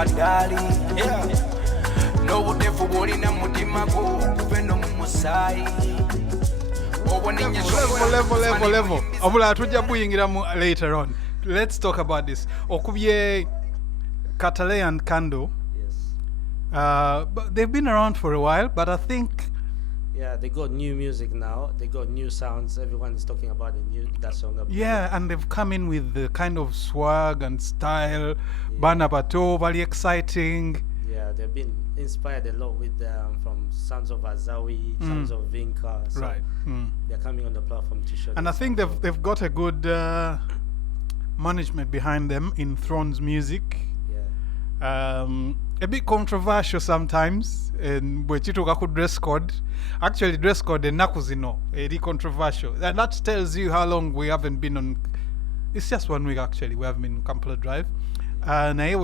kadali no udefu boli na mutima go kuveno mumusai level obula tujja buyingira mu later on. Let's talk about this. Okubye Katale and Kando. But they've been around for a while, but I think they got new music now. They got new sounds. Everyone is talking about that song. And they've come in with the kind of swag and style. Bana Bato, very exciting. Yeah, they've been inspired a lot with from Sons of Azawi, Sons of Vinca. So right. They're coming on the platform to show. And I think they've got a good management behind them in Throne's music. A bit controversial sometimes, and bwechituka ku dress code. Actually, dress code enaku zino eri controversial, and that tells you how long we haven't been on. It's just 1 week actually. We haven't been on Kla Drive, and I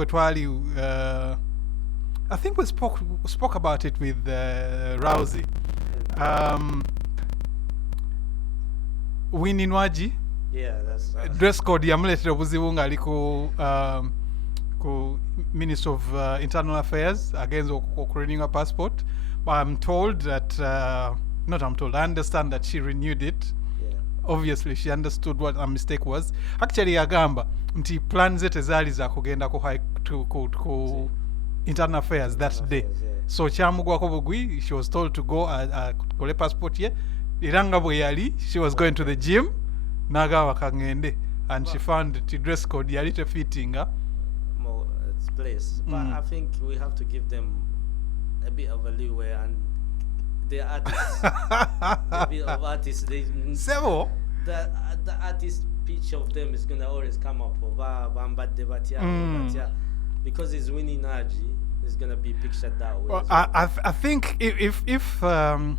think we spoke about it with Rousey. Winnie Nwaji. Yeah, that's dress code yamuletera obuzibu ng'ali ku Minister of Internal Affairs against renewing a passport. But I'm told that I understand that she renewed it. Obviously she understood what a mistake was. Actually yagamba nti plans zete zaali za kugenda ku Internal Affairs that day. So kyamugwako bugwi, she was told to go kole passport ye iranga bwe yali, she was going to the gym nagawa kangende, and she found the dress code yali fitting its place. But I think we have to give them a bit of a leeway, and the artists a bit of artists, the artist pitch of them is gonna always come up because it's winning energy. It's gonna be pictured that way. Well, I think if I'm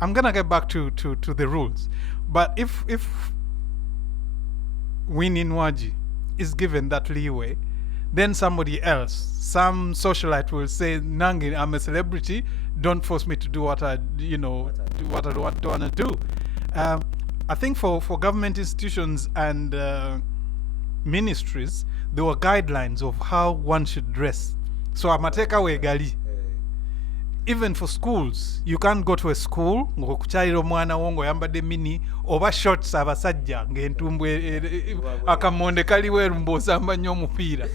gonna get back to the rules, but if Winnie Nwaji is given that leeway, then somebody else, some socialite will say, Nangi, I'm a celebrity, don't force me to do what I want to do. I think for government institutions and ministries, there were guidelines of how one should dress. So amateka we gali. Even for schools, you can't go to a school ngokuchairo mwana wongo yambade mini oba shorts abasajja ngentumbwe akamonde kaliwe rumbosa ambanyo mupira.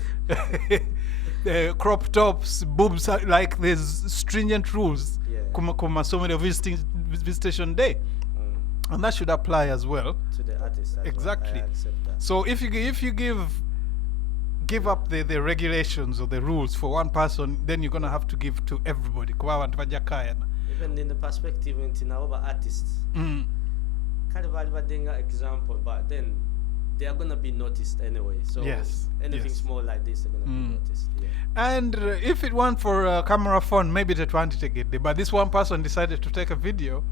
Crop tops, boobs, like there's stringent rules kuma so many visitation day. And that should apply as well to the artist. Exactly. Well. I accept that. So if you give up the regulations or the rules for one person, then you're gonna have to give to everybody. Even in the perspective of our artists, kind of example, but then they are gonna be noticed anyway. So anything small like this, they're gonna be noticed. Yeah. And if it weren't for a camera phone, maybe they'd want to take it. But this one person decided to take a video,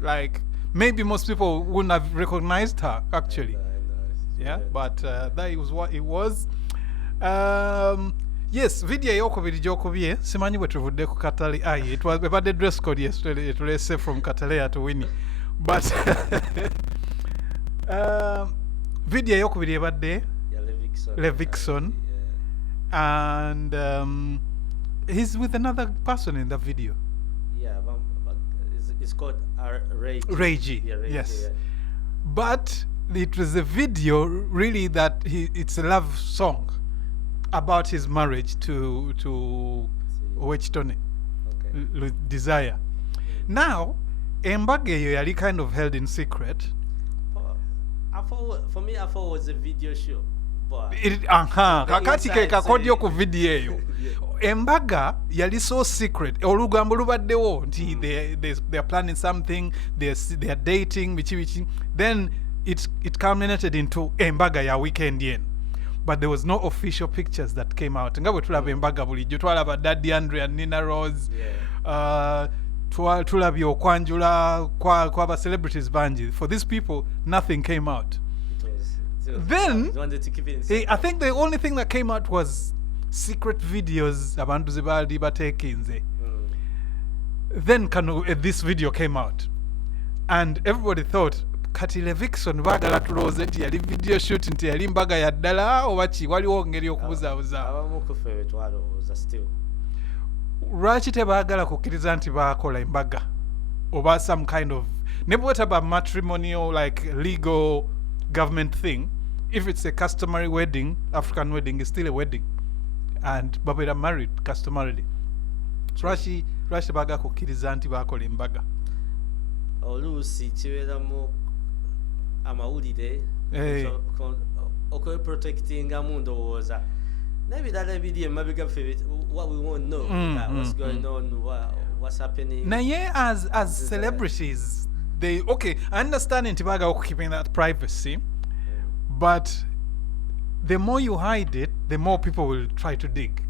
like. Maybe most people wouldn't have recognized her, actually. I know. But that was what it was. Yes, video yoko bilijokobye simanyi bwe tuvudde ku Katale. It was about the dress code yesterday. It was say from Katale to Winnie. But video yoko bilibadde Levixon. And he's with another person in the video. It's called Reiji. Yes. Yeah. But it was a video really that it's a love song about his marriage to Owechitone Desire. Now, Embageyo yali kind of held in secret. For me, I thought it was a video show. Kakati ke kakodyo ku video eyo. Embaga yali so secret. Olugambo lubaddewo nti they're planning something, they're dating, bichi. Then it culminated into embaga ya weekend yen. But there was no official pictures that came out. Nga bwe tulaba embaga bulijjo twalaba Daddy Andre and Nina Rose. Tulabye okwanjula kwa celebrities banji. For these people, nothing came out. Then I think the only thing that came out was secret videos abantu zibali batekinze. Then this video came out, and everybody thought kati Levikson bagala tulooze nti yali video shoot nti yali mbaga ya ddala oba ki waliwo ngeri okubuzaabuza abamu ku ffe twalowooza still lwaki tebaagala kukkiriza nti baakola embaga oba some kind of ne bwetaba matrimonial like legal government thing if it's a customary wedding African wedding is still a wedding and babeera married customarily lwaki tebaagala kukkiriza nti baakola embaga oluusi kibeeramu amawulire okweprotectingamu ndowooza n'ebirala ebiri emabega ffe what we won't know what's going on what's happening naye as celebrities they okay I understand nti baagala keeping that privacy but the more you hide it the more people will try to dig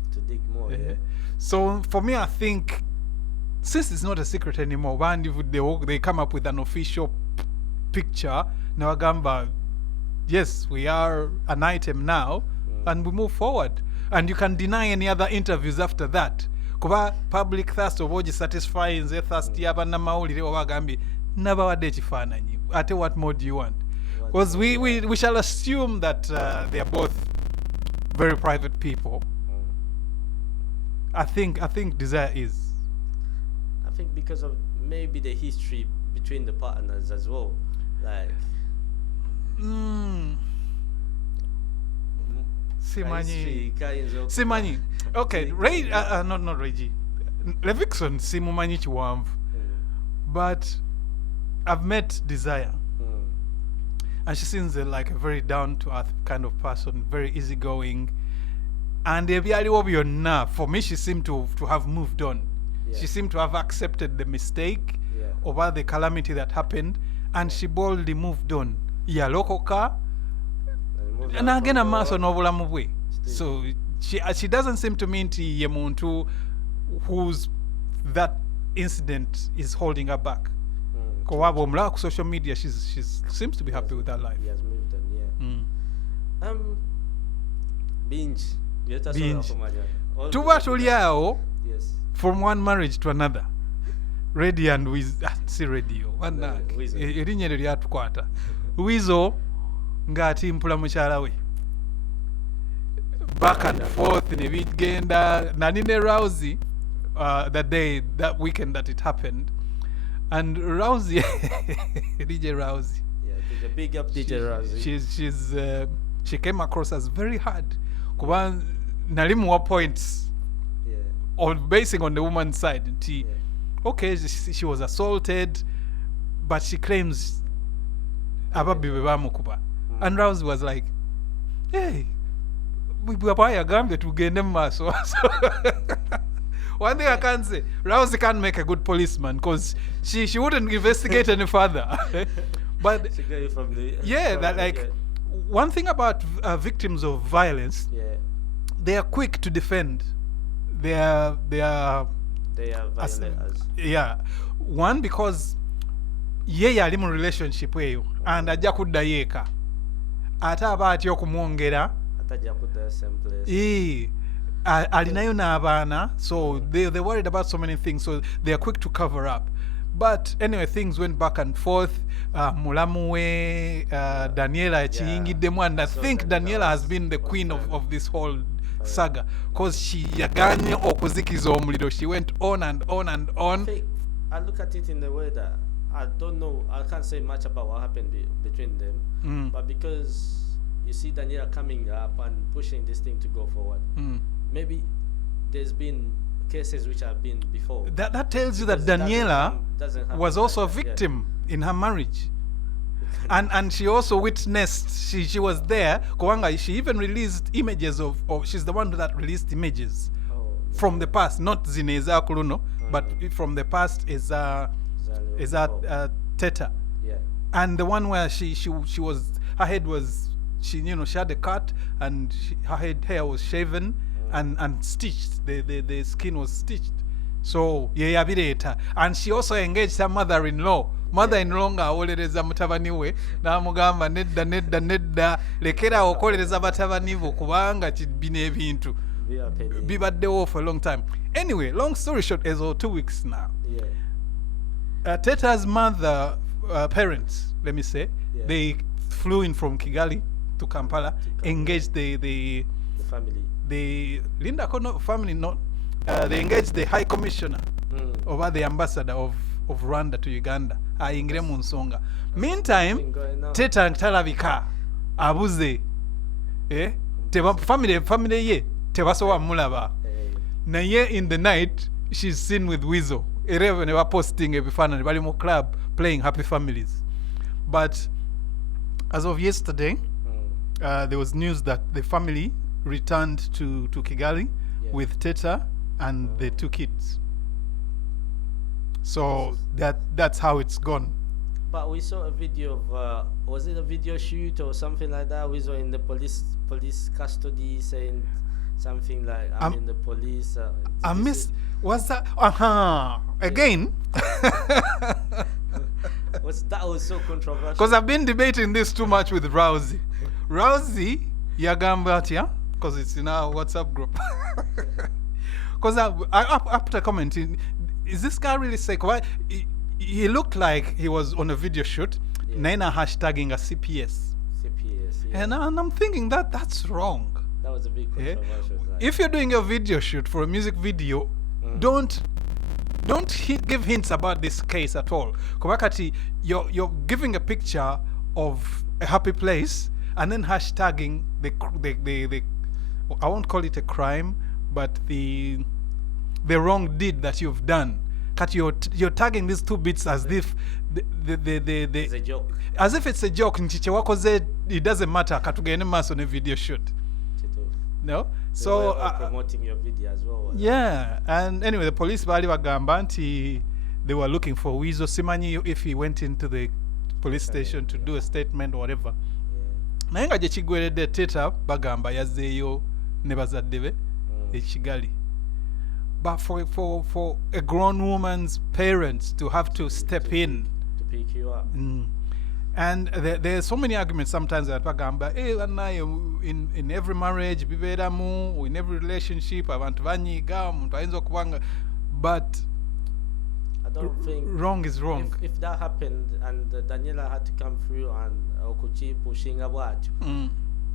more so for me I think since it's not a secret anymore and if they come up with an official picture nawagamba yes we are an item now and we move forward and you can deny any other interviews after that kuba public thirst oba ogisatisfy nze thirst y'abannamawulire oba agambye nabawadde ekifaananyi ate what more do you want because we shall assume that they are both very private people I think Desire is I think because of maybe the history between the partners as well like simanyi okay not Reggie Levikson simumanyi kiwanvu but I've met Desire and she seems like a very down to earth kind of person very easygoing and ebyaliwo byonna for me she seemed to have moved on she seemed to have accepted the mistake over the calamity that happened and she boldly moved on yalokoka n'agenda maaso n'obulamu bwe so she doesn't seem to me nti ye muntu whose that incident is holding her back kuba bw'omulaba ku social media she seems to be happy with her life he has moved on binge tuba tuli awo from one marriage to another ready and si radio erinnya eryo lyatukwata wizo ng'atimpula mukyala we back and forth ne bigenda nani ne Rousey that weekend that it happened and Rousey DJ Rousey a big up DJ Rousey she came across as very hard kuba nali muwa points on basing on the woman's side okay she was assaulted but she claims ababbi bwe bamukuba and Rousey was like hey bwaba yagambye tugende mu maaso one thing I can say Rousey can't make a good policeman because she wouldn't investigate any further but one thing about victims of violence they are quick to defend they are violent one because ye yali mu relationship eyo and ajja kuddayo eka ate aba atya okumwongera alinayo n'abaana so they're worried about so many things so they are quick to cover up but anyway things went back and forth mulamu we Daniela ekiyingiddemu and I think Daniela has been the queen of this whole saga because she yaganye okuzikiza omuliro she went on and on and on I look at it in the way that I don't know I can't say much about what happened between them but because you see Daniela coming up and pushing this thing to go forward maybe there's been cases which have been before that tells you that Daniela was also a victim in her marriage and she also witnessed she was there Kowanga she even released images of she's the one that released images from the past not Zineza Kuluno but from the past is Teta and the one where she was her head was she had a cut and her hair was shaven and stitched the skin was stitched so yeyabireta and she also engaged her mother-in-law ng'awolereza mutabani we n'amugamba nedda lekera okolereza batabani bo kubanga bino ebintu bibaddewo for a long time anyway long story short as of 2 weeks now Teta's mother parents, let me say, they flew in from Kigali to Kampala, engaged the family. The Linda Kono family, not they engaged the High Commissioner over the ambassador of Rwanda to Uganda. Ingire mu nsonga. Meantime, Teta Talabika abuze family ye tebasowa mulaba. Naye in the night she's seen with Weasel. They were posting every fan and Balimo club playing Happy Families. But as of yesterday, there was news that the family returned to Kigali with Teta and the 2 kids. So that's how it's gone. But we saw a video of was it a video shoot or something like that? We saw in the police custody saying something like I'm in the police. I missed. Was that? Again. That was so controversial. Because I've been debating this too much with Rousey. Rousey Yagambatia, because it's in our WhatsApp group. Because after commenting, is this guy really sick? Why he looked like he was on a video shoot, Nina hashtagging a CPS. And I'm thinking that's wrong. That was a big controversial. If you're doing a video shoot for a music video, don't give hints about this case at all. Kubakati, you're giving a picture of a happy place and then hashtagging the I won't call it a crime, but the wrong deed that you've done. You're tagging these 2 bits as if it's a joke. As if it's a joke. It doesn't matter. Katugene mas on a video shoot. No? So promoting your video as well. Yeah. And anyway, the police bali bagamba they were looking for Weasel. Simanyi if he went into the police station to do a statement or whatever. Naye nga gye kigweredde Teta bagamba yazzeeyo ne bazadde be e Kigali. But for a grown woman's parents to have to step in to pick you up. And there are so many arguments sometimes that bagamba in every marriage biberamu, in every relationship abantu banyiga omuntu ayinza okubanga, but I don't think wrong is wrong. If that happened and Daniela had to come through and okuchi pushinga bwatyo,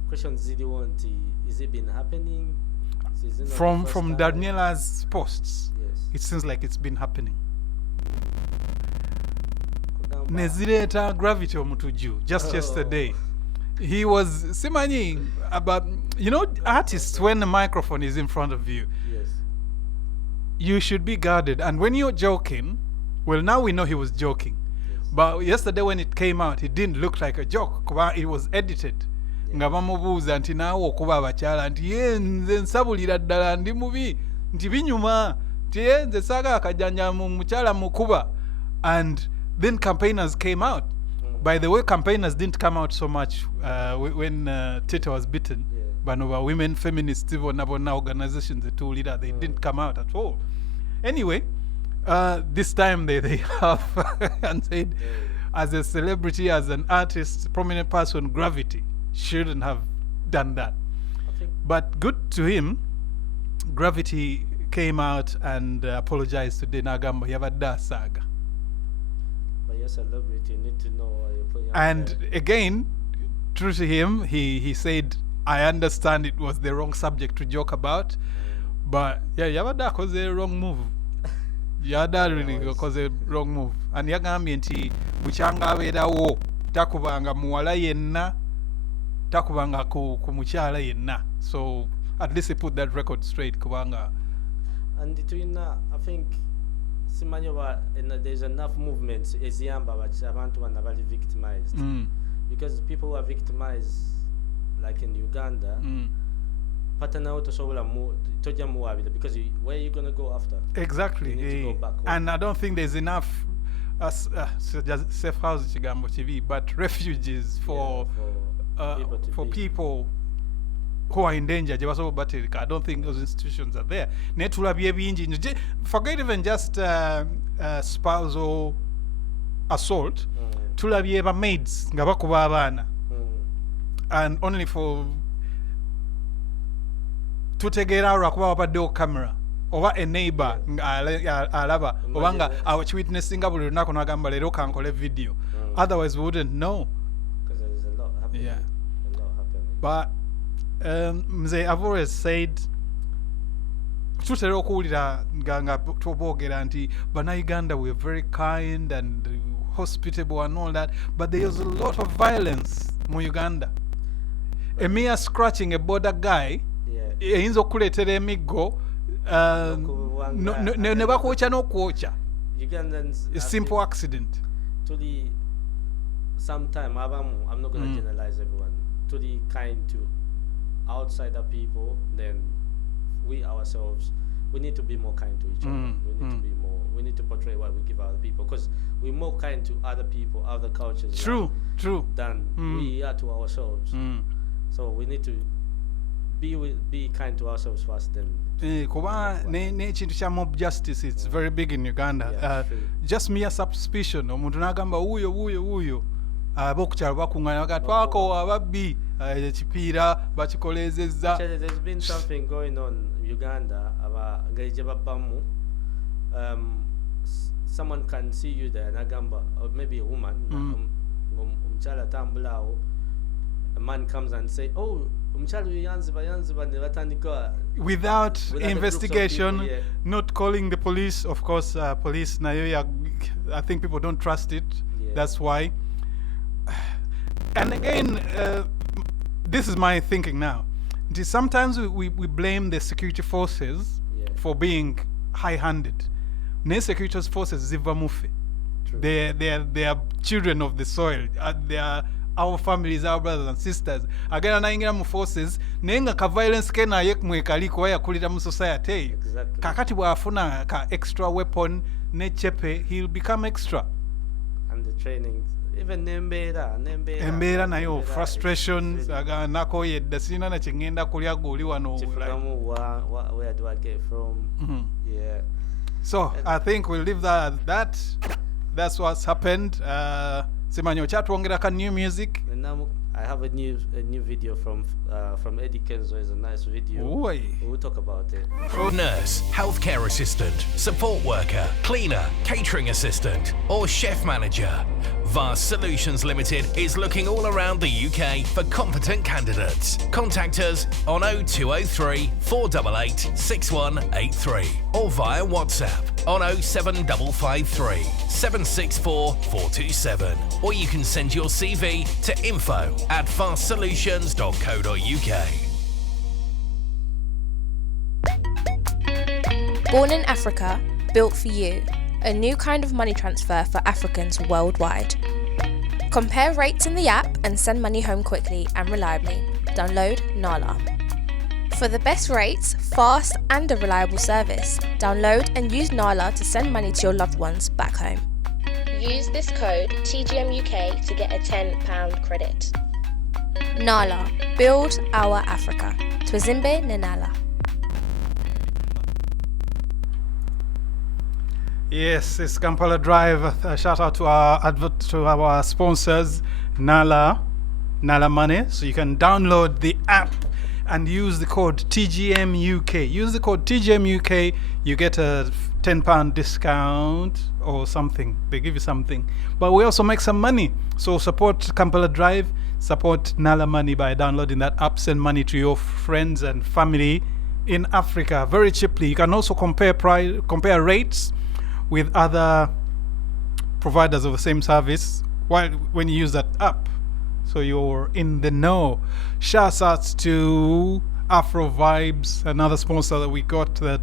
questions zili wanti, is it been happening? From Daniela's posts, it seems like it's been happening. Nezireta gravity omutuju just yesterday. He was simanyi about, artists, when the microphone is in front of you, you should be guarded. And when you're joking, well, now we know he was joking. But yesterday when it came out, it didn't look like a joke. It was edited. Nga bamubuuza nti naawe okuba abakyala nti ye nze nsabulira ddala ndi mubi nti binyuma nti ye nze saaga akajanja mu mukyala mukuba. And then campaigners came out. By the way, campaigners didn't come out so much when Teta was beaten. But over women, feminists, even organizations, the 2 leaders, they didn't come out at all. Anyway, this time they have and said, as a celebrity, as an artist, prominent person, Gravity shouldn't have done that. But good to him, Gravity came out and apologized to Denagamba. Yavada saga. But you're a celebrity, you need to know what you're putting And out there. Again, true to him, he said, I understand it was the wrong subject to joke about, but Yavada was a wrong move. Yada really was a wrong move. And Yagami nti buchanga bedawo takubanga muwala yenna takubanga ku mukyala yenna. So at least he put that record straight kubanga. And between I think simanyoba there's enough movements eziyamba abantu bana bali victimized. Because people who are victimized like in Uganda patana otosobola toja muwabila because where are you going to go after? Exactly. You need to go back home. And I don't think there's enough safe house chigambo TV, but refuges for people who are in danger. I don't think those institutions are there. Forget even just spousal assault. Tulabye maids nga bakuba abaana. And only for tutegeera lwakuba wapaddewo camera oba a neighbor alaba obanga awitnessinga buli lunaku n'agamba leero kankole video Otherwise, we wouldn't know. Because there's a lot happening. Yeah. A lot happening. But Mzee, I've always said, tutera okuwulira nga tubogera nti Bannayuganda we're very kind and hospitable and all that, but there's a lot of violence mu Uganda. A mere scratching a border guy eyinza okuleetera emiggo ne bakwokya n'okwokya. Ugandans, a simple accident. To the sometime I'm not gonna generalize everyone. To the kind to outsider people, then we ourselves, we need to be more kind to each other. We need to be more. We need to portray what we give other people, because we're more kind to other people, other cultures. True. Than we are to ourselves. So we need to be kind to ourselves first. Then. Kuba n'ekintu kya mob justice, it's very big in Uganda. Just mere suspicion, omuntu n'agamba wuuyo ab'okukyalo bakuŋŋaana baga twakowa ababbi ekipiira bakikolezezza. Actually, there's been something going on in Uganda about gye babbamu. Someone can see you there n'agamba, or maybe a woman, omukyala atambula awo, a man comes and say, oh, without investigation, not calling the police. Of course, police, I think people don't trust it. That's why. And again, this is my thinking now. Sometimes we blame the security forces for being high-handed. Ne security forces ziva mufe. They are children of the soil. They are our families, our brothers and sisters. Again, naingira mu forces nenga ka violence ke naye mwekaliko yakulira mu society. Exactly. Kakati bwafuna ka extra weapon ne chepe, he'll become extra. And the training, even embeera nayo frustrations aga nako yedda sina na kingenda kulya goli wano. Where do I get from? Yeah. So I think we'll leave that at that. That's what's happened. Simanyo chatwongerako new music. And now I have a new video from Eddie Kenzo. It's a nice video. Oy. We'll talk about it. Nurse, healthcare assistant, support worker, cleaner, catering assistant, or chef manager. Vast Solutions Limited is looking all around the UK for competent candidates. Contact us on 0203 488 6183 or via WhatsApp on 07553 764 427, or you can send your CV to info@fastsolutions.co.uk. Born in Africa, built for you. A new kind of money transfer for Africans worldwide. Compare rates in the app and send money home quickly and reliably. Download Nala. For the best rates, fast and a reliable service, download and use Nala to send money to your loved ones back home. Use this code TGMUK to get a £10 credit. Nala. Build our Africa. Twazimbe Nenala. Yes, it's Kampala Drive. Shout out to our sponsors, Nala Money. So you can download the app and use the code TGMUK. Use the code TGMUK, you get a £10 discount or something. They give you something. But we also make some money. So support Kampala Drive, support Nala Money by downloading that app. Send money to your friends and family in Africa very cheaply. You can also compare rates with other providers of the same service when you use that app, so you're in the know. Shouts out to Afro Vibes, another sponsor that we got, that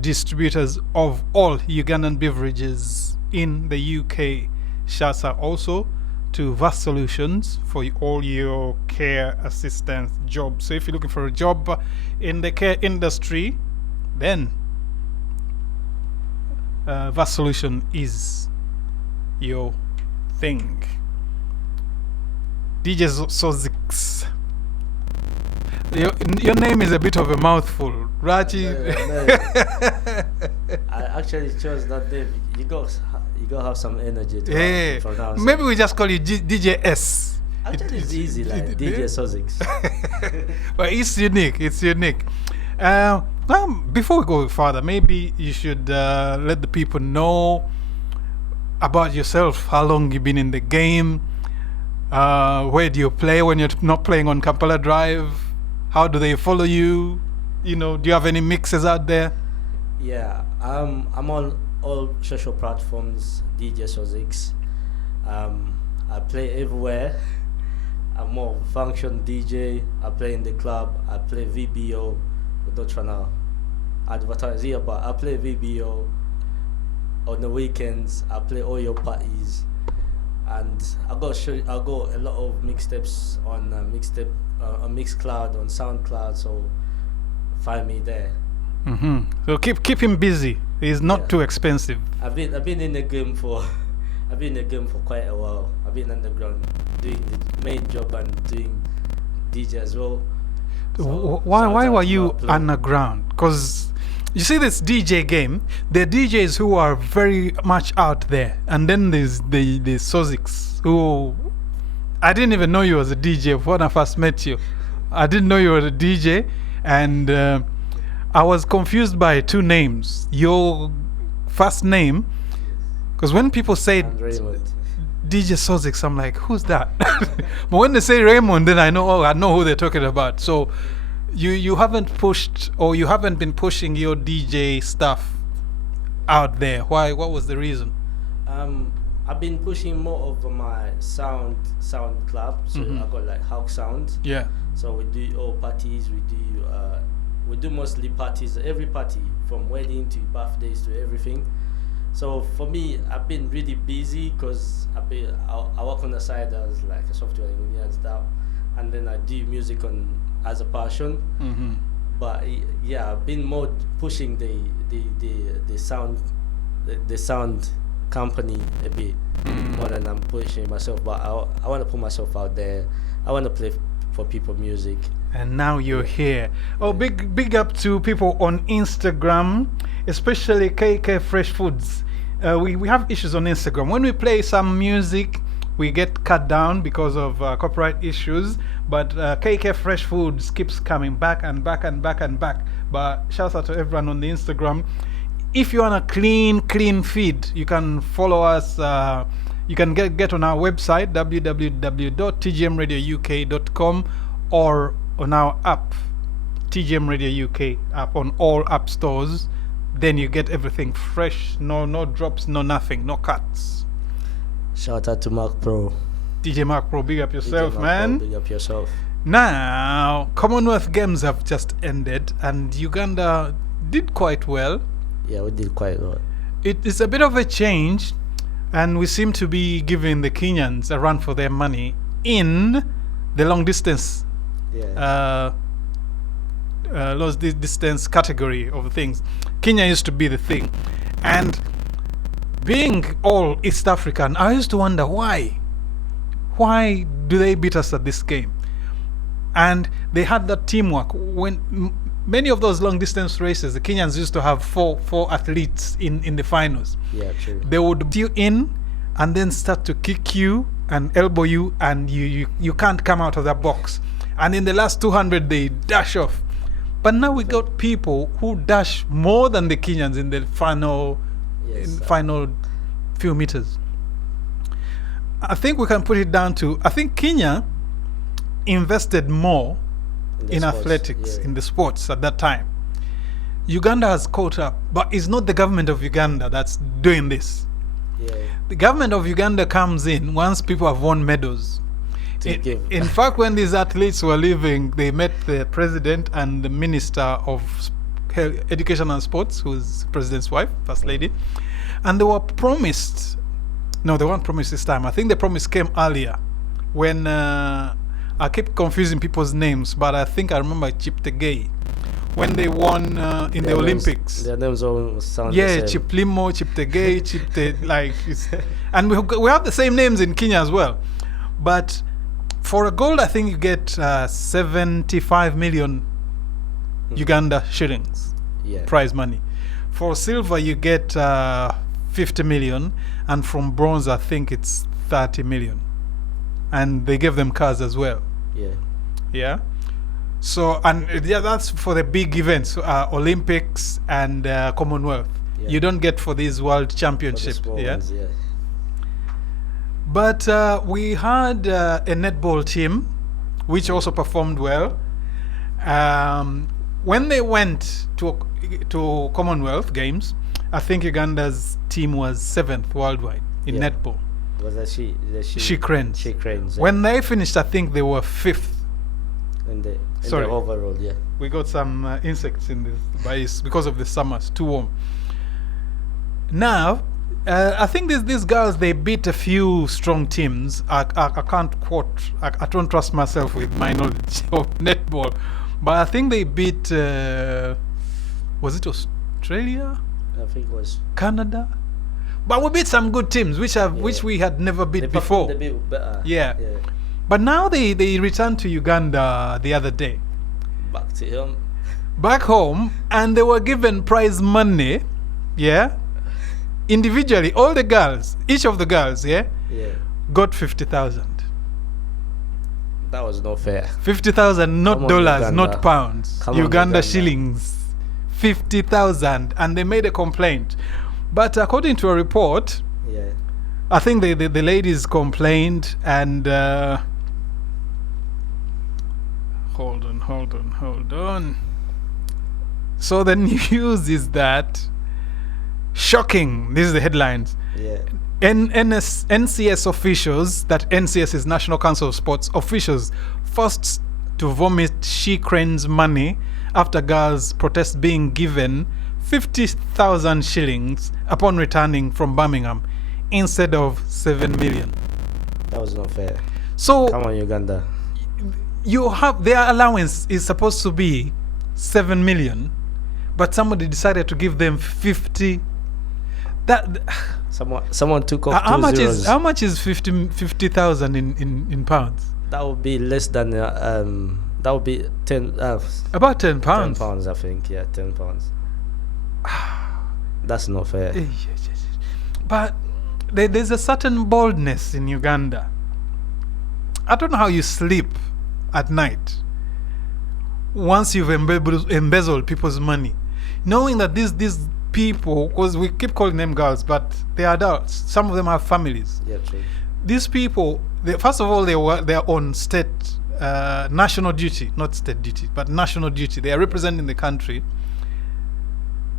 distributors of all Ugandan beverages in the UK. Shouts out also to Vast Solutions for all your care assistance jobs. So if you're looking for a job in the care industry, then Vast Solution is your thing. DJ Sozix. Your name is a bit of a mouthful, Rachi. I actually chose that name. You go have some energy to pronounce. Maybe we just call you DJ S. Actually, it's easy, like DJ Sozix. But it's unique. It's unique. Before we go further, maybe you should let the people know about yourself. How long you been in the game? Where do you play when you're not playing on Kla Drive? How do they follow you? You know, do you have any mixes out there? Yeah, I'm on all social platforms, DJ Sozix. I play everywhere. I'm more function DJ. I play in the club. I play VBO. We're not trying to advertise here, but I play VBO. On the weekends, I play all your parties. And I got a lot of mixtapes on on Mixcloud, on SoundCloud, so find me there. So keep him busy. He's not too expensive. I've been in the game for quite a while. I've been underground doing the main job and doing DJ as well. So why were you underground? Because you see this DJ game, there are DJs who are very much out there, and then there's the Sozix who I didn't even know you was a DJ when I first met you. I didn't know you were a DJ, and I was confused by two names. Your first name, because when people say DJ Sozix, I'm like, who's that? But when they say Raymond, then I know who they're talking about. So you haven't pushed, or you haven't been pushing your DJ stuff out there. Why? What was the reason? I've been pushing more of my sound club. So I got like Hawk Sound. Yeah. So we do all parties. We do mostly parties. Every party, from wedding to birthdays to everything. So for me, I've been really busy because I work on the side as like a software engineer and stuff, and then I do music as a passion. But yeah, I've been more pushing the sound company a bit more than I'm pushing myself. But I want to put myself out there. I want to play for people music. And now you're here. Oh, big up to people on Instagram, especially KK Fresh Foods. We have issues on Instagram. When we play some music, we get cut down because of copyright issues. But KK Fresh Foods keeps coming back and back and back and back. But shout out to everyone on the Instagram. If you want a clean feed, you can follow us. You can get on our website, www.tgmradiouk.com, or on our app, TGM Radio UK app, on all app stores. Then you get everything fresh, no drops, no nothing, no cuts. Shout out to Mark Pro. DJ Mark Pro, big up yourself, man. Big up yourself. Now, Commonwealth Games have just ended, and Uganda did quite well. Yeah, we did quite well. It is a bit of a change, and we seem to be giving the Kenyans a run for their money in the long distance. Yeah. Long distance category of things. Kenya used to be the thing, and being all East African, I used to wonder why do they beat us at this game? And they had that teamwork. When many of those long distance races, the Kenyans used to have four athletes in the finals. Yeah, true. They would put you in and then start to kick you and elbow you, and you can't come out of that box. And in the last 200, they dash off. But now we got people who dash more than the Kenyans in the final few meters. I think we can put it down to, I think Kenya invested more in athletics, in the sports at that time. Uganda has caught up, but it's not the government of Uganda that's doing this. Yeah. The government of Uganda comes in once people have won medals. In fact, when these athletes were leaving, they met the president and the minister of education and sports, who's the president's wife, first lady, and they were promised. No, they weren't promised this time. I think the promise came earlier, when I keep confusing people's names, but I think I remember Chiptegei, when they won in the Olympics. Their names all sound yeah, the same. Chiplimo, Chiptegei, like, and we have the same names in Kenya as well, but for a gold, I think you get 75 million Uganda shillings prize money. For silver, you get 50 million, and from bronze, I think it's 30 million. And they give them cars as well. Yeah. So, and that's for the big events, Olympics and Commonwealth. You don't get for these world championships. But we had a netball team, which also performed well. When they went to Commonwealth Games, I think Uganda's team was 7th worldwide in netball. Was that She Cranes. She Cranes. When they finished, I think they were 5th. In the Sorry. overall, yeah. We got some insects in this because of the summers, too warm. Now, I think these girls, they beat a few strong teams. I can't quote. I don't trust myself with my knowledge of netball, but I think they beat. Was it Australia? I think it was Canada. But we beat some good teams, which we had never beat before. They beat better. Yeah. But now they returned to Uganda the other day. Back home, and they were given prize money. Yeah. Individually, all the girls, each of the girls, got 50,000. That was not fair. 50,000, not dollars, Uganda. not pounds. Uganda shillings. 50,000, and they made a complaint. But according to a report, I think the ladies complained, and hold on. So the news is that, shocking, this is the headlines. NCS officials, that NCS is National Council of Sports officials, forced to vomit She Cranes money after girls protest being given 50,000 shillings upon returning from Birmingham instead of 7 million. That was not fair. So come on, Uganda. You have their allowance is supposed to be 7 million, but somebody decided to give them 50. That someone took off how two much zeros. is how much is 50,000 in pounds? That would be less than that would be 10 about 10 pounds. 10 pounds, I think. Yeah, 10 pounds. That's not fair. But there's a certain boldness in Uganda. I don't know how you sleep at night once you've embezzled people's money, knowing that these people, because we keep calling them girls, but they're adults. Some of them have families. Yeah, true. These people, first of all, they're on state national duty, not state duty, but national duty. They are representing the country.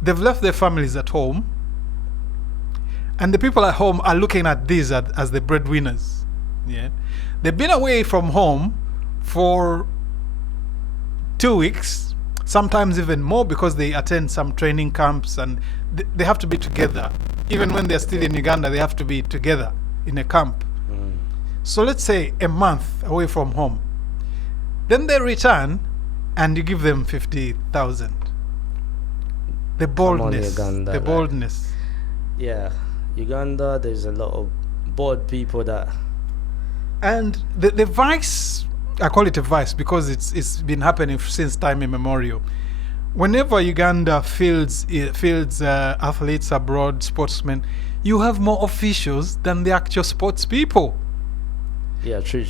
They've left their families at home, and the people at home are looking at these as the breadwinners. Yeah, they've been away from home for 2 weeks, sometimes even more, because they attend some training camps, and they have to be together. Even when they're still in Uganda, they have to be together in a camp. So let's say a month away from home. Then they return, and you give them 50,000. The boldness. Uganda, the boldness. Yeah, Uganda, there's a lot of bold people that. And the vice, I call it a vice because it's been happening since time immemorial. Whenever Uganda fields athletes abroad, sportsmen, you have more officials than the actual sports people. Yeah, true.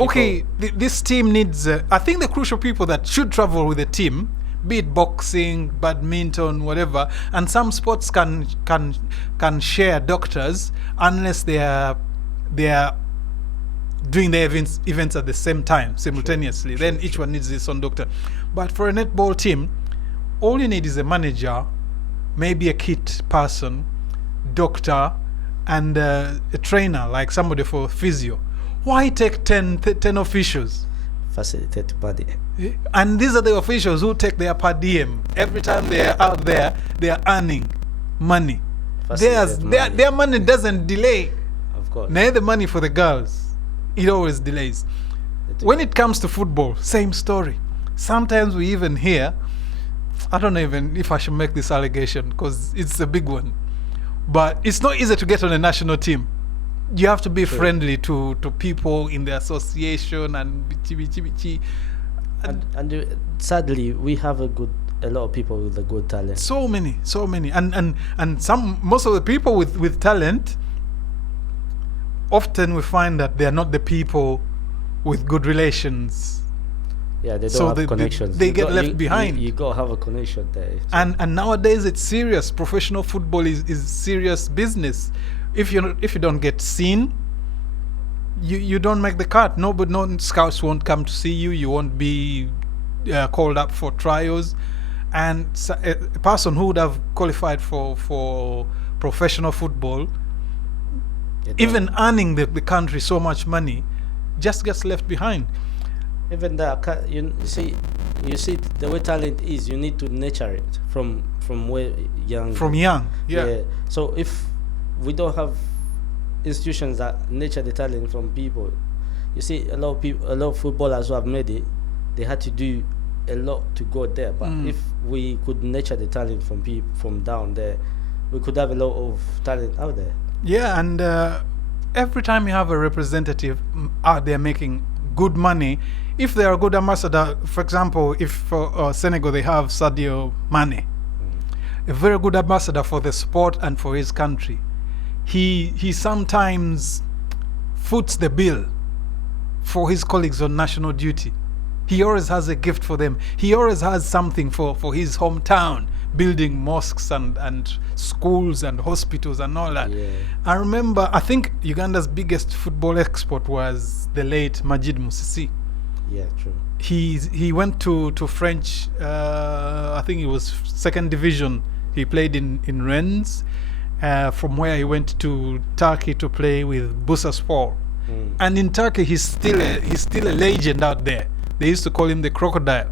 Okay, this team needs. I think the crucial people that should travel with the team, be it boxing, badminton, whatever, and some sports can share doctors unless they are doing the events at the same time simultaneously. Then each one needs his own doctor. But for a netball team, all you need is a manager, maybe a kit person, doctor, and a trainer, like somebody for physio. Why take 10 officials? Facilitate money. And these are the officials who take their per diem. Every time they are out there, they are earning money. Their money doesn't delay. Of course. Neither the money for the girls. It always delays. When it comes to football, same story. Sometimes we even hear, I don't know even if I should make this allegation because it's a big one, but it's not easy to get on a national team. You have to be friendly to people in the association and bichi. And sadly, we have a lot of people with a good talent. So many, and most of the people with talent. Often we find that they are not the people with good relations. Yeah, they don't have connections. They get left behind. You got to have a connection there. So. And nowadays it's serious. Professional football is serious business. If you don't get seen, you don't make the cut. No scouts won't come to see you. You won't be called up for trials. And a person who would have qualified for professional football, even earning the country so much money, just gets left behind. Even that, you see the way talent is, you need to nurture it from where young. From young, yeah. So if we don't have institutions that nurture the talent from people, you see a lot of footballers who have made it, they had to do a lot to go there. But if we could nurture the talent from people from down there, we could have a lot of talent out there. Yeah, and every time you have a representative out there making good money, if they are a good ambassador, for example, if for Senegal they have Sadio Mane, a very good ambassador for the sport and for his country. He sometimes foots the bill for his colleagues on national duty. He always has a gift for them. He always has something for his hometown, building mosques and schools and hospitals and all that. Yeah. I remember, I think Uganda's biggest football export was the late Majid Musisi. Yeah, true. He went to French, I think it was second division. He played in Rennes, from where he went to Turkey to play with Bursaspor. And in Turkey, he's still a legend out there. They used to call him the crocodile.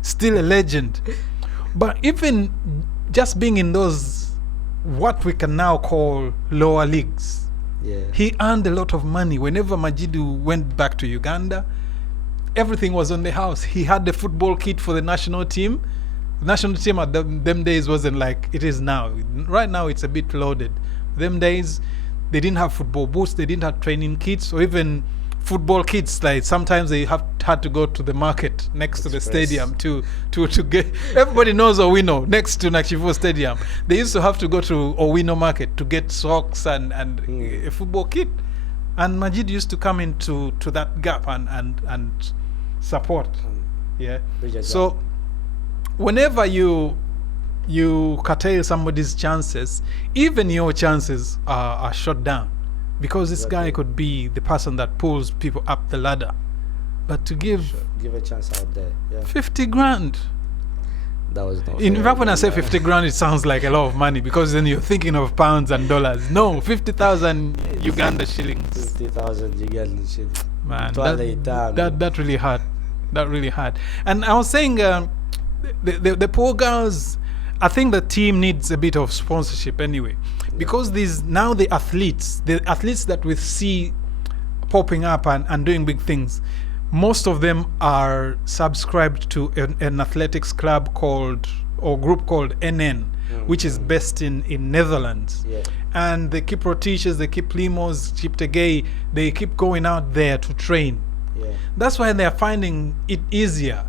Still a legend. But even just being in those, what we can now call lower leagues, he earned a lot of money. Whenever Majidu went back to Uganda, everything was on the house. He had the football kit for the national team. The national team at them days wasn't like it is now. Right now, it's a bit loaded. Them days, they didn't have football boots. They didn't have training kits or even football kits. Like sometimes they had to go to the market next to the stadium to get. Everybody knows Owino next to Nachivo Stadium. They used to have to go to Owino market to get socks and a football kit. And Majid used to come into that gap and support. Yeah. So whenever you curtail somebody's chances, even your chances are shut down. Because this guy could be the person that pulls people up the ladder. But to give a chance out there, 50 grand. That was not In fair. fact, when I say 50 grand, it sounds like a lot of money because then you're thinking of pounds and dollars. No, 50,000 Uganda shillings. 50,000 Uganda shillings. Man, that really hurt. That really hurt. And I was saying, the poor girls, I think the team needs a bit of sponsorship anyway. Because the athletes that we see popping up and doing big things, most of them are subscribed to an athletics club group called NN, which is based in Netherlands. Yeah. And the Kipro teachers, the Kip Limos, Kip Tegei, they keep going out there to train. Yeah. That's why they're finding it easier.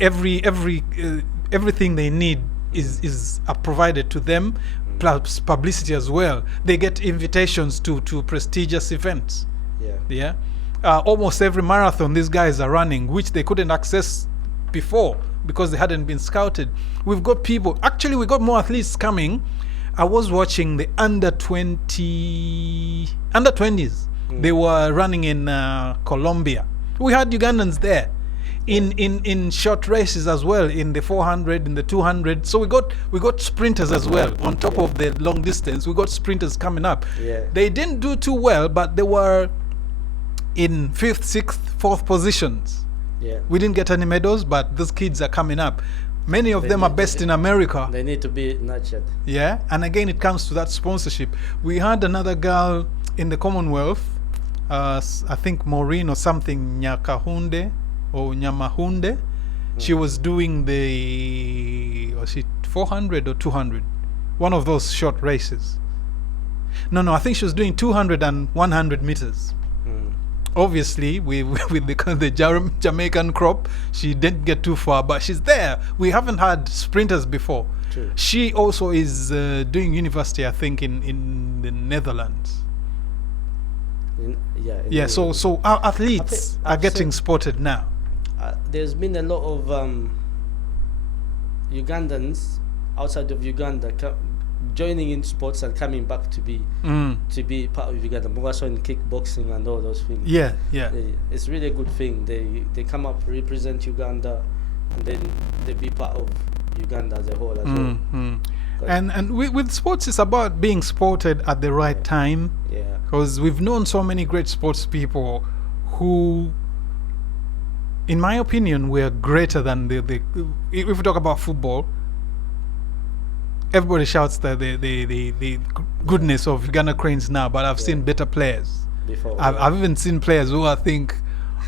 Everything they need is provided to them, plus publicity as well. They get invitations to prestigious events. Yeah. Almost every marathon these guys are running, which they couldn't access before because they hadn't been scouted. We've got people. Actually, we got more athletes coming. I was watching the under 20s. They were running in Colombia. We had Ugandans there. In short races as well, in the 400, in the 200. So we got sprinters as well on top of the long distance. We got sprinters coming up. They didn't do too well, but they were in 5th, 6th, 4th positions. We didn't get any medals, but those kids are coming up. Many of them are based in America. They need to be nurtured. Yeah, and again it comes to that sponsorship. We had another girl in the Commonwealth, I think Maureen or something, Nyakahunde or Nyamahunde. She was doing was it 400 or 200? One of those short races. No, I think she was doing 200 and 100 meters. Obviously, with the Jamaican crop, she didn't get too far, but she's there. We haven't had sprinters before. True. She also is doing university, I think, in the Netherlands. So our athletes are getting spotted now. There's been a lot of Ugandans outside of Uganda joining in sports and coming back to be part of Uganda. More so in kickboxing and all those things. Yeah. It's really a good thing. They come up, represent Uganda, and then they be part of Uganda as a whole as well. And with sports, it's about being sported at the right time. Yeah. Because we've known so many great sports people who, in my opinion, were greater than the if we talk about football, everybody shouts the goodness of Uganda Cranes now, but I've seen better players. Before, I've even seen players who I think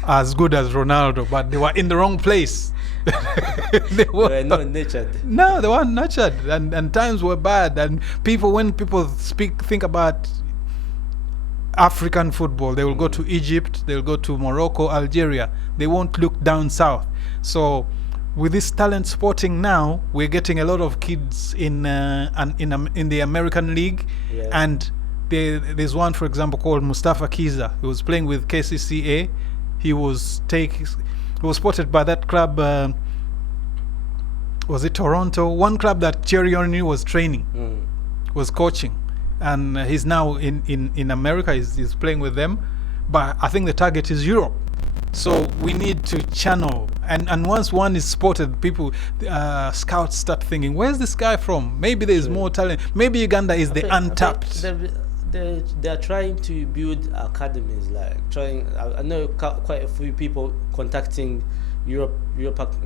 are as good as Ronaldo, but they were in the wrong place. They were not nurtured. No, they weren't nurtured, and times were bad. And when people think about African football, they will go to Egypt, they'll go to Morocco, Algeria. They won't look down south. So with this talent sporting now, we're getting a lot of kids in the American League, and there's one, for example, called Mustafa Kiza. He was playing with KCCA. He was spotted by that club. Was it Toronto? One club that Thierry Henry was training, was coaching. And he's now in America. He's playing with them, but I think the target is Europe. So we need to channel, and once one is spotted, people scouts start thinking, where's this guy from? Maybe there's more talent. Maybe Uganda is untapped. They are trying to build academies. I know quite a few people contacting Europe,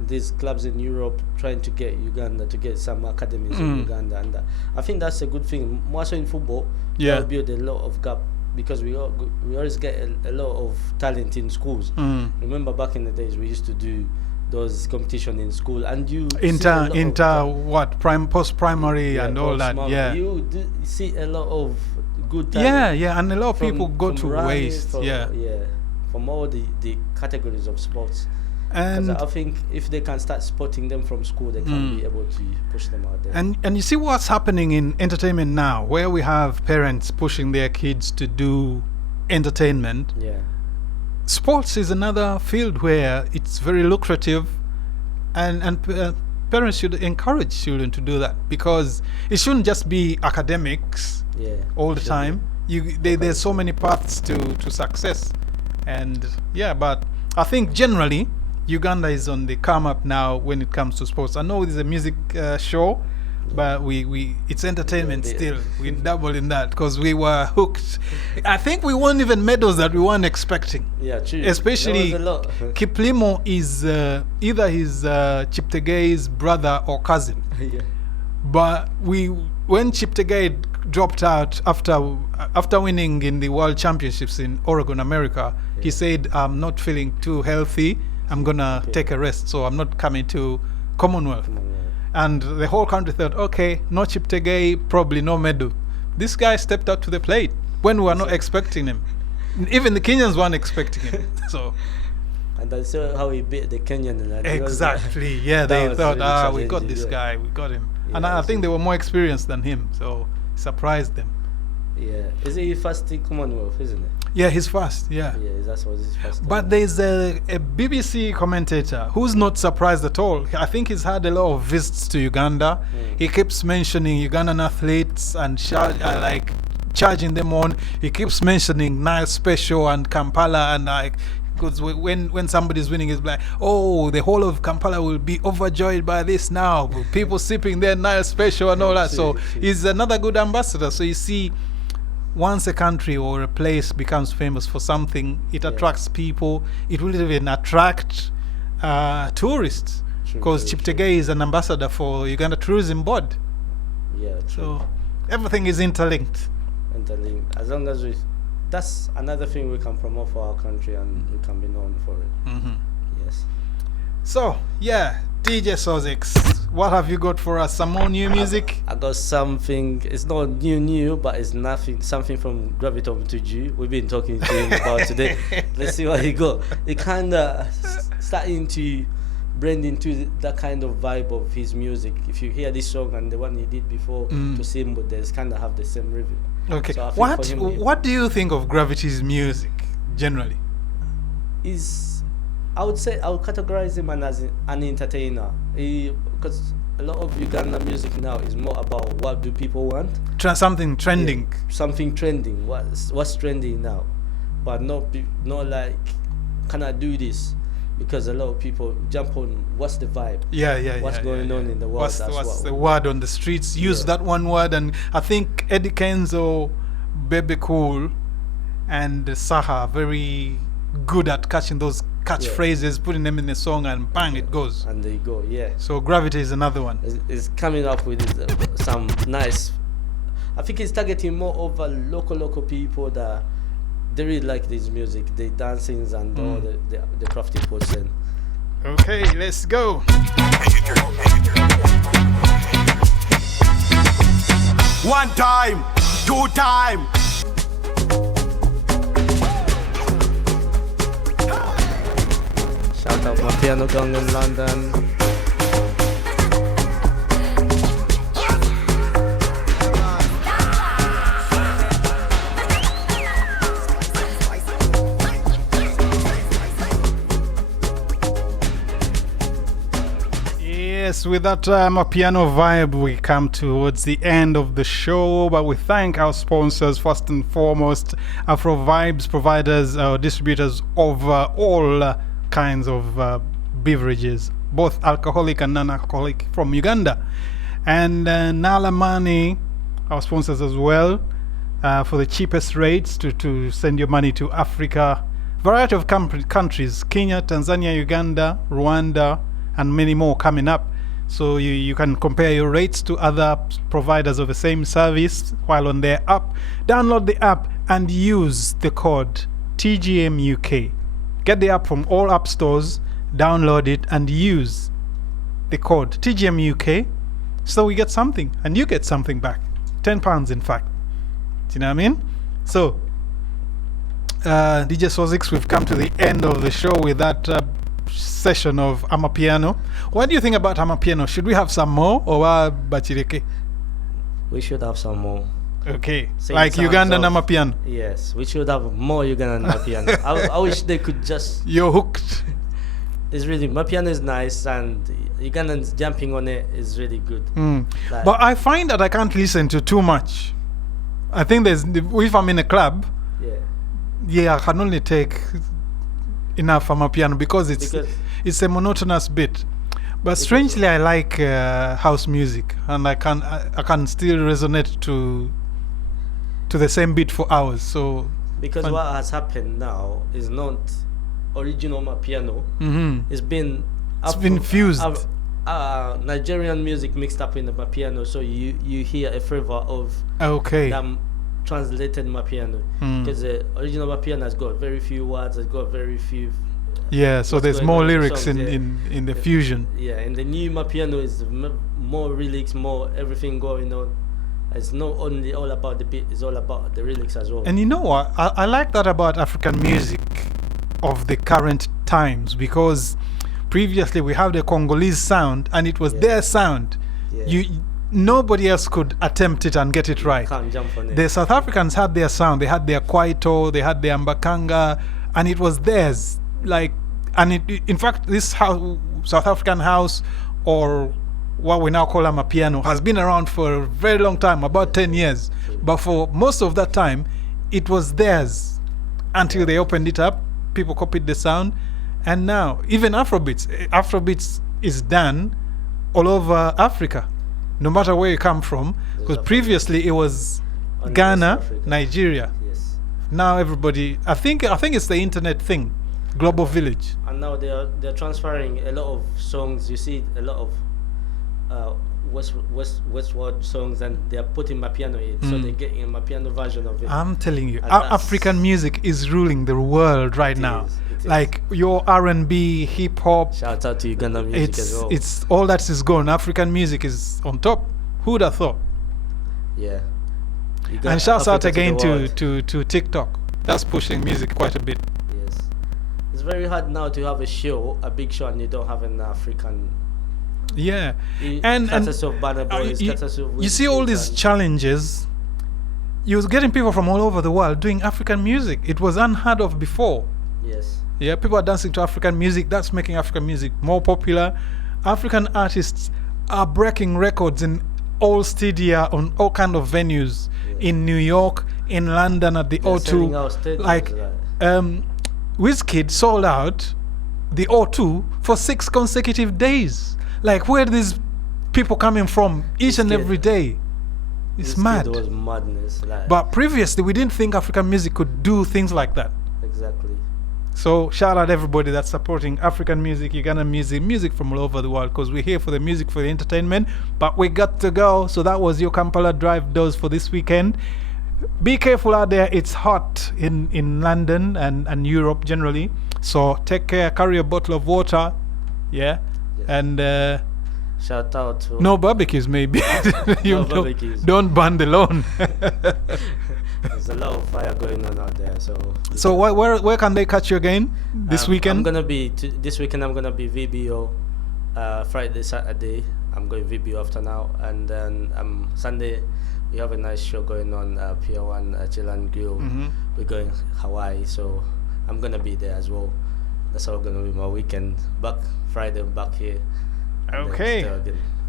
these clubs in Europe, trying to get Uganda to get some academies in Uganda, and I think that's a good thing. More so in football, will build a lot of gap, because we always get a lot of talent in schools. Remember back in the days, we used to do those competition in school, and you post-primary and all that. You see a lot of good talent. And a lot of people go to waste. From all the categories of sports. And I think if they can start spotting them from school, they can be able to push them out there. And you see what's happening in entertainment now, where we have parents pushing their kids to do entertainment. Sports is another field where it's very lucrative, and parents should encourage children to do that, because it shouldn't just be academics all the time. There's so many paths to success, but I think generally Uganda is on the come up now when it comes to sports. I know it's a music show, but it's entertainment still. We double in that, because we were hooked. I think we won even medals that we weren't expecting. Yeah, true. Especially Kiplimo is either his Cheptegei's brother or cousin. But when Cheptegei dropped out after winning in the World Championships in Oregon, America, he said, "I'm not feeling too healthy. I'm gonna take a rest, so I'm not coming to Commonwealth." And the whole country thought, okay, no Cheptegei, probably no medal. This guy stepped up to the plate when we were not expecting him. Even the Kenyans weren't expecting him. So. And that's how he beat the Kenyan. Exactly. They thought, really we got this guy, we got him. And I think they were more experienced than him, so it surprised them. Is he first in Commonwealth, isn't it? Yeah, he's fast. That's what he's first. But there's a BBC commentator who's not surprised at all. I think he's had a lot of visits to Uganda. He keeps mentioning Ugandan athletes and charging them on. He keeps mentioning Nile Special and Kampala, and because when somebody's winning, it's like, oh, the whole of Kampala will be overjoyed by this now. People sipping their Nile Special and all that. So he's another good ambassador. So you see, once a country or a place becomes famous for something, it attracts people. It will even attract tourists, because Cheptegei is an ambassador for Uganda Tourism Board. So everything is interlinked. As long as that's another thing we can promote for our country, and we can be known for it. Yes. So DJ Sozix, what have you got for us? Some more new music? I got something. It's not new, but it's something from Graviton to G. We've been talking to him about today. Let's see what he got. It kind of starting to blend into that kind of vibe of his music. If you hear this song and the one he did before to Simba, there's kind of have the same rhythm. Okay. So what do you think of Gravity's music generally? I would say I would categorize him as an entertainer. Because a lot of Uganda music now is more about what do people want. Something trending. Yeah, something trending. What's trending now, but not like, can I do this? Because a lot of people jump on what's the vibe. What's going on in the world? What's the word on the streets? Use that one word, and I think Eddie Kenzo, Bebe Cool, and Saha very good at catching those catchphrases, putting them in a song, and bang, it goes. And there you go, yeah. So Gravity is another one. It's coming up with some nice. I think it's targeting more over local people that they really like this music, the dancings and all the crafty person. Okay, let's go. One time, two time. Shout out my piano gang in London. Yes, with that piano vibe, we come towards the end of the show. But we thank our sponsors first and foremost, Afro Vibes providers, distributors of all kinds of beverages, both alcoholic and non-alcoholic from Uganda, and Nala Money, our sponsors as well, for the cheapest rates to send your money to Africa, variety of countries, Kenya, Tanzania, Uganda, Rwanda, and many more coming up. So you can compare your rates to other providers of the same service while on their app. Download the app and use the code TGMUK. Get the app from all app stores, download it, and use the code TGMUK so we get something and you get something back. £10 in fact. Do you know what I mean? So DJ Sozix, we've come to the end of the show with that session of Amapiano. What do you think about Amapiano? Should we have some more or Bachireke? We should have some more. Okay, like Ugandan Amapiano. Yes, we should have more Ugandan Amapiano. I wish they could just. You're hooked. It's really, Amapiano is nice, and Ugandans jumping on it is really good. Like, but I find that I can't listen to too much. I think if I'm in a club, I can only take enough Amapiano because it's a monotonous bit. But strangely, I like house music, and I can still resonate to the same beat for hours. So because what has happened now is not original Amapiano. It's been fused. Nigerian music mixed up in the Amapiano, so you hear a flavor of them translated Amapiano, because the original Amapiano has got very few words, has got very few. So there's more lyrics in the fusion. And the new Amapiano is more lyrics, more everything going on. It's not only all about the beat, it's all about the lyrics as well. And you know what? I like that about African music of the current times, because previously we have the Congolese sound and it was their sound. Nobody else could attempt it and get it right. Can't jump on it. The South Africans had their sound. They had their Kwaito, they had their Mbakanga, and it was theirs. In fact, this South African house, or what we now call Amapiano, has been around for a very long time, about 10 years. But for most of that time, it was theirs until they opened it up. People copied the sound, and now even Afrobeats is done all over Africa, no matter where you come from. Because previously it was Ghana, Nigeria. Now everybody, I think it's the internet thing. Global Village. And now they're transferring a lot of songs. You see a lot of Westward songs, and they're putting Amapiano in, so they're getting a Amapiano version of it. I'm telling you, African music is ruling the world right now. Like your R&B, hip hop. Shout out to Uganda music as well. It's all that is gone. African music is on top. Who would have thought? Yeah. And shouts out again to TikTok. That's pushing music quite a bit. It's very hard now to have a big show, and you don't have an African. And you see all these challenges. You're getting people from all over the world doing African music. It was unheard of before. Yeah, people are dancing to African music. That's making African music more popular. African artists are breaking records in all stadia on all kind of venues in New York, in London at the O2. Like, Wizkid sold out the O2 for 6 consecutive days. Like, where are these people coming from each and every day? It's mad. It was madness. Like. But previously, we didn't think African music could do things like that. Exactly. So shout out everybody that's supporting African music, Ugandan music from all over the world, because we're here for the music, for the entertainment. But we got to go. So that was your Kampala Drive dose for this weekend. Be careful out there. It's hot in London and Europe generally. So take care. Carry a bottle of water. Yeah. Yes. And shout out to no barbecues, maybe. No barbecues. Don't burn the lawn. There's a lot of fire going on out there. So where can they catch you again this weekend? This weekend I'm gonna be VBO. Friday, Saturday I'm going VBO after now, and then Sunday we have a nice show going on Pier 1 Chill and Grill. We're going Hawaii, so I'm gonna be there as well. That's how gonna be my weekend. Back Friday, back here. Okay.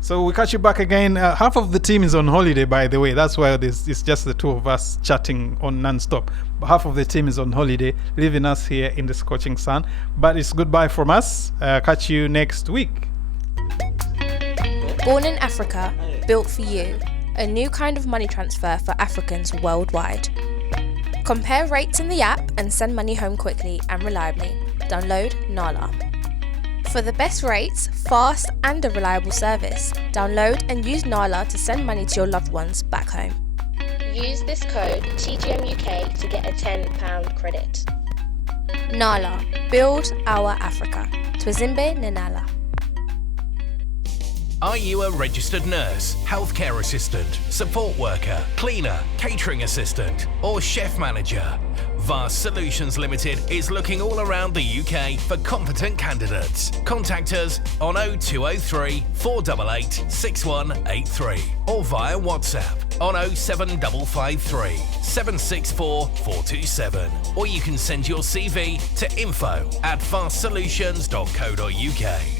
So we catch you back again. Half of the team is on holiday, by the way. That's why it's just the two of us chatting on non-stop. But half of the team is on holiday, leaving us here in the scorching sun. But it's goodbye from us. Catch you next week. Born in Africa, built for you. A new kind of money transfer for Africans worldwide. Compare rates in the app and send money home quickly and reliably. Download Nala. For the best rates, fast and a reliable service, download and use Nala to send money to your loved ones back home. Use this code TGMUK to get a £10 credit. Nala, build our Africa. Twizimbe Nenala. Are you a registered nurse, healthcare assistant, support worker, cleaner, catering assistant, or chef manager? Vast Solutions Limited is looking all around the UK for competent candidates. Contact us on 0203 488 6183 or via WhatsApp on 07553 764 427, or you can send your CV to info@vastsolutions.co.uk.